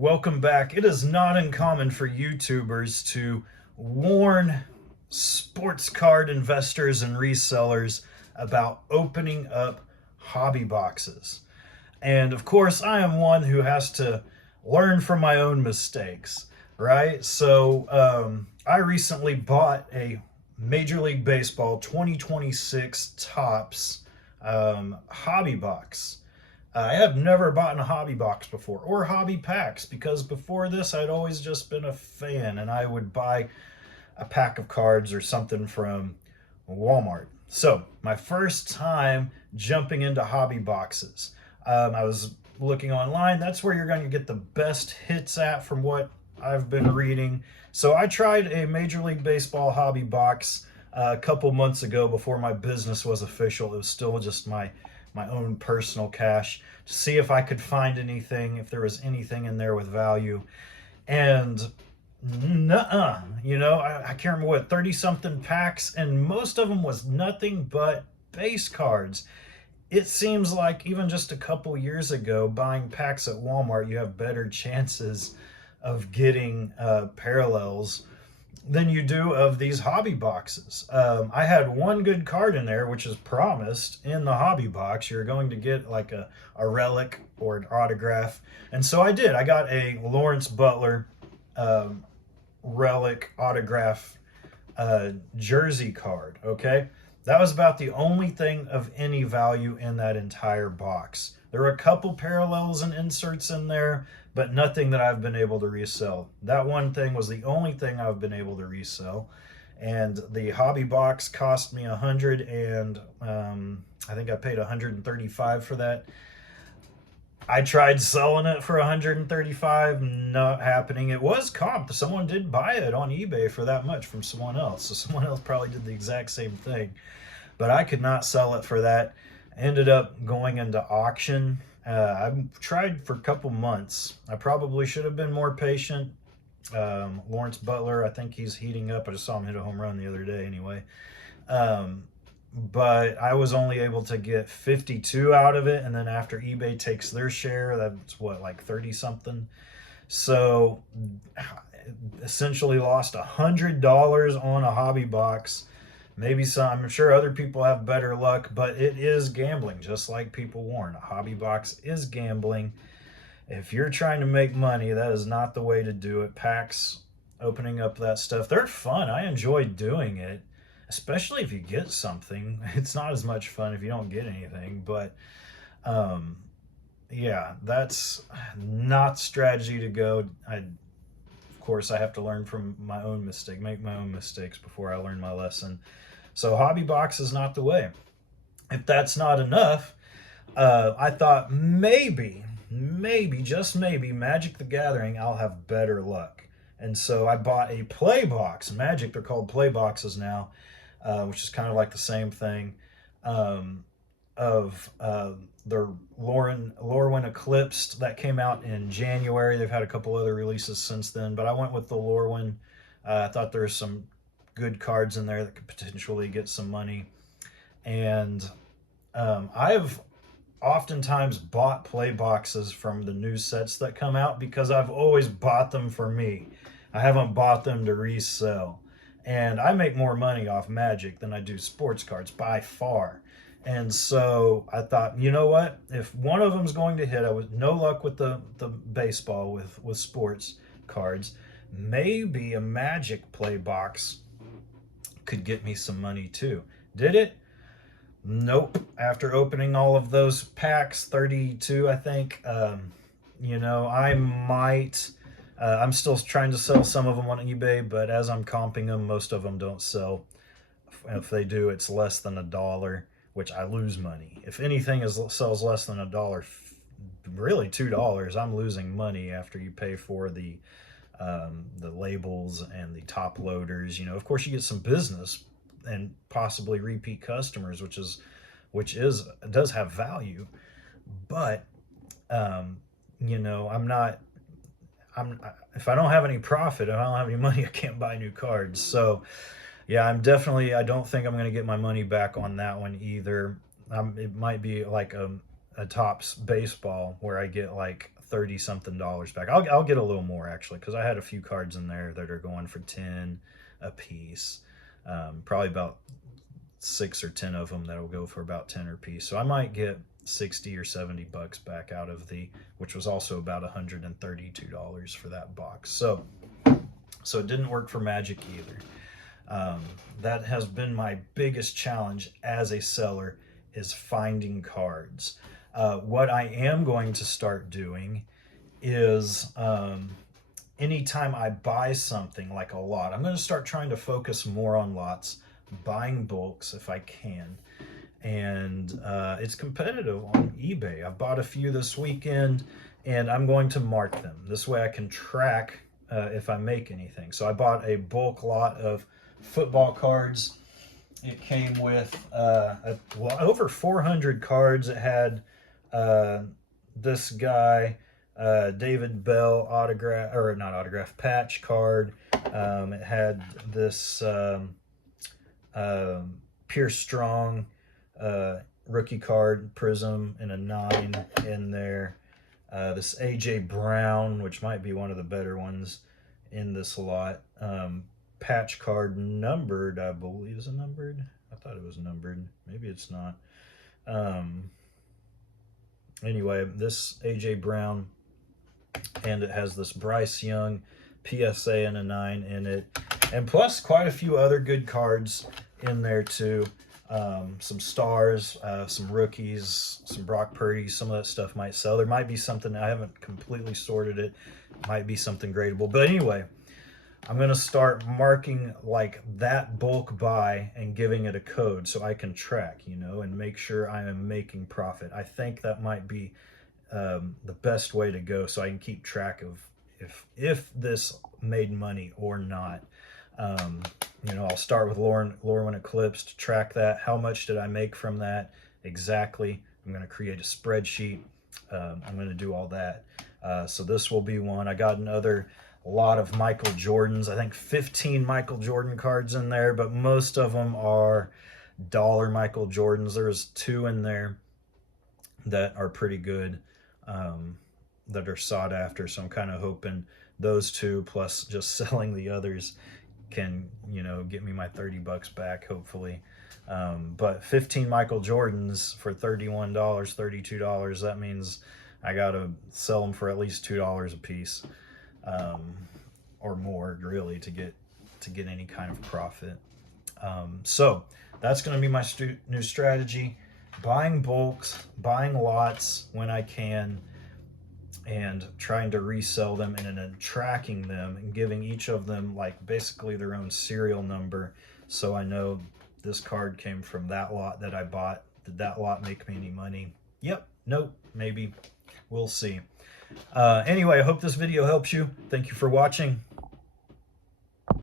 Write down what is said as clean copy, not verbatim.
Welcome back. It is not uncommon for YouTubers to warn sports card investors and resellers about opening up hobby boxes. And of course, I am one who has to learn from my own mistakes, right? I recently bought a Major League Baseball 2026 Topps hobby box. I have never bought a hobby box before or hobby packs because before this I'd always just been a fan and I would buy a pack of cards or something from Walmart. So, my first time jumping into hobby boxes. I was looking online. That's where you're going to get the best hits at from what I've been reading. So, I tried a Major League Baseball hobby box a couple months ago before my business was official. It was still just my own personal cash to see if I could find anything, if there was anything in there with value. And nuh-uh, I can't remember what, 30 something packs, and most of them was nothing but base cards. It seems like even just a couple years ago, buying packs at Walmart, you have better chances of getting parallels than you do of these hobby boxes. I had one good card in there, which is promised in the hobby box. You're going to get like a relic or an autograph. And so I did. I got a Lawrence Butler relic autograph jersey card, okay? That was about the only thing of any value in that entire box. There were a couple parallels and inserts in there, but nothing that I've been able to resell. That one thing was the only thing I've been able to resell. And the hobby box cost me $100, and I think I paid $135 for that. I tried selling it for $135, not happening. It was comped. Someone did buy it on eBay for that much from someone else. So someone else probably did the exact same thing. But I could not sell it for that. I ended up going into auction. I've tried for a couple months. I probably should have been more patient. Lawrence Butler, I think he's heating up. I just saw him hit a home run the other day anyway. But I was only able to get 52 out of it, and then after eBay takes their share, that's what, like 30 something. So essentially lost $100 on a hobby box. Maybe I'm sure other people have better luck, but it is gambling, just like people warn. A hobby box is gambling. If you're trying to make money, that is not the way to do it. Packs, opening up that stuff, they're fun. I enjoy doing it, especially if you get something. It's not as much fun if you don't get anything, but yeah, that's not strategy to go. Of course, I have to learn from my own mistake, make my own mistakes before I learn my lesson. So hobby box is not the way. If that's not enough, I thought maybe, just maybe, Magic the Gathering, I'll have better luck. And so I bought a play box. Magic, they're called play boxes now, which is kind of like the same thing, of the Lorwyn Eclipsed that came out in January. They've had a couple other releases since then, but I went with the Lorwyn. I thought there was some good cards in there that could potentially get some money. And I've oftentimes bought play boxes from the new sets that come out because I've always bought them for me. I haven't bought them to resell. And I make more money off Magic than I do sports cards by far. And so I thought, you know what? If one of them's going to hit, I was no luck with the baseball with sports cards. Maybe a Magic play box could get me some money too. Did it? Nope. After opening all of those packs, 32, I think, I might. I'm still trying to sell some of them on eBay, but as I'm comping them, most of them don't sell. If they do, it's less than $1, which I lose money. If anything sells less than $1, really $2, I'm losing money after you pay for the labels and the top loaders. Of course, you get some business and possibly repeat customers, which does have value. But if I don't have any profit, if I don't have any money, I can't buy new cards. So yeah, I don't think I'm going to get my money back on that one either. It might be like a Topps baseball where I get like 30 something dollars back. I'll get a little more actually, because I had a few cards in there that are going for 10 a piece. Probably about 6 or 10 of them that'll go for about 10 a piece. So I might get 60 or 70 bucks back out of which was also about $132 for that box. So it didn't work for Magic either. That has been my biggest challenge as a seller, is finding cards. What I am going to start doing is anytime I buy something like a lot, I'm going to start trying to focus more on lots, buying bulks if I can. And it's competitive on eBay. I've bought a few this weekend, and I'm going to mark them. This way I can track if I make anything. So I bought a bulk lot of football cards. It came with over 400 cards. It had this guy, David Bell autograph, or not autograph, patch card. It had this Pierce Strong rookie card, Prism, and a 9 in there. This AJ Brown, which might be one of the better ones in this lot. Patch card numbered, I believe. Is it numbered? I thought it was numbered. Maybe it's not. Anyway, this AJ Brown, and it has this Bryce Young PSA and a 9 in it, and plus quite a few other good cards in there too. Some stars, some rookies, some Brock Purdy. Some of that stuff might sell. There might be something, I haven't completely sorted it, might be something gradable. But anyway, I'm going to start marking like that bulk buy and giving it a code so I can track, and make sure I am making profit. I think that might be the best way to go, so I can keep track of if this made money or not. I'll start with Lorwyn Eclipse to track that. How much did I make from that exactly? I'm going to create a spreadsheet. I'm going to do all that. So this will be one. I got a lot of Michael Jordans. I think 15 Michael Jordan cards in there, but most of them are dollar Michael Jordans. There's 2 in there that are pretty good, that are sought after. So I'm kind of hoping those 2 plus just selling the others can, get me my 30 bucks back, hopefully. But 15 Michael Jordans for $31, $32, that means I gotta sell them for at least $2 a piece, or more, really, to get any kind of profit. So that's going to be my new strategy: buying bulks, buying lots when I can, and trying to resell them, and then tracking them and giving each of them like basically their own serial number, so I know this card came from that lot that I bought. Did that lot make me any money? Yep. Nope. Maybe. We'll see. Anyway, I hope this video helps you. Thank you for watching.